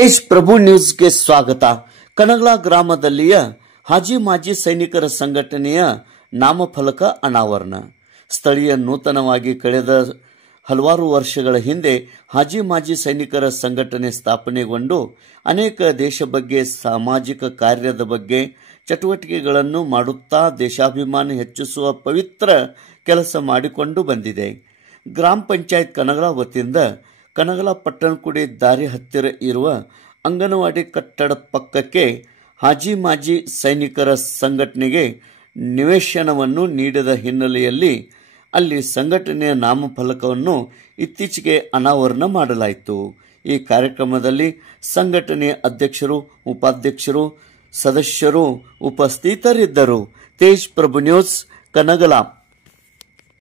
ತೇಜ್ ಪ್ರಭು ನ್ಯೂಸ್ಗೆ ಸ್ವಾಗತ. ಕನಗಲ ಗ್ರಾಮದಲ್ಲಿಯ ಹಾಜಿ ಮಾಜಿ ಸೈನಿಕರ ಸಂಘಟನೆಯ ನಾಮಫಲಕ ಅನಾವರಣ. ಸ್ಥಳೀಯ ನೂತನವಾಗಿ ಕಳೆದ ಹಲವಾರು ವರ್ಷಗಳ ಹಿಂದೆ ಹಾಜಿ ಮಾಜಿ ಸೈನಿಕರ ಸಂಘಟನೆ ಸ್ಥಾಪನೆಗೊಂಡು ಅನೇಕ ದೇಶ ಬಗ್ಗೆ, ಸಾಮಾಜಿಕ ಕಾರ್ಯದ ಬಗ್ಗೆ ಚಟುವಟಿಕೆಗಳನ್ನು ಮಾಡುತ್ತಾ ದೇಶಾಭಿಮಾನ ಹೆಚ್ಚಿಸುವ ಪವಿತ್ರ ಕೆಲಸ ಮಾಡಿಕೊಂಡು ಬಂದಿದೆ. ಗ್ರಾಮ ಪಂಚಾಯತ್ ಕನಗಲ ವತಿಯಿಂದ ಕನಗಲ ಪಟ್ಟಣಕುಡಿ ದಾರಿ ಹತ್ತಿರ ಇರುವ ಅಂಗನವಾಡಿ ಕಟ್ಟಡ ಪಕ್ಕಕ್ಕೆ ಹಾಜಿ ಮಾಜಿ ಸೈನಿಕರ ಸಂಘಟನೆಗೆ ನಿವೇಶನವನ್ನು ನೀಡಿದ ಹಿನ್ನೆಲೆಯಲ್ಲಿ ಅಲ್ಲಿ ಸಂಘಟನೆಯ ನಾಮಫಲಕವನ್ನು ಇತ್ತೀಚೆಗೆ ಅನಾವರಣ ಮಾಡಲಾಯಿತು. ಈ ಕಾರ್ಯಕ್ರಮದಲ್ಲಿ ಸಂಘಟನೆಯ ಅಧ್ಯಕ್ಷರು, ಉಪಾಧ್ಯಕ್ಷರು, ಸದಸ್ಯರು ಉಪಸ್ಥಿತರಿದ್ದರು. ತೇಜ್ ಪ್ರಭು ನ್ಯೂಸ್, ಕನಗಲ.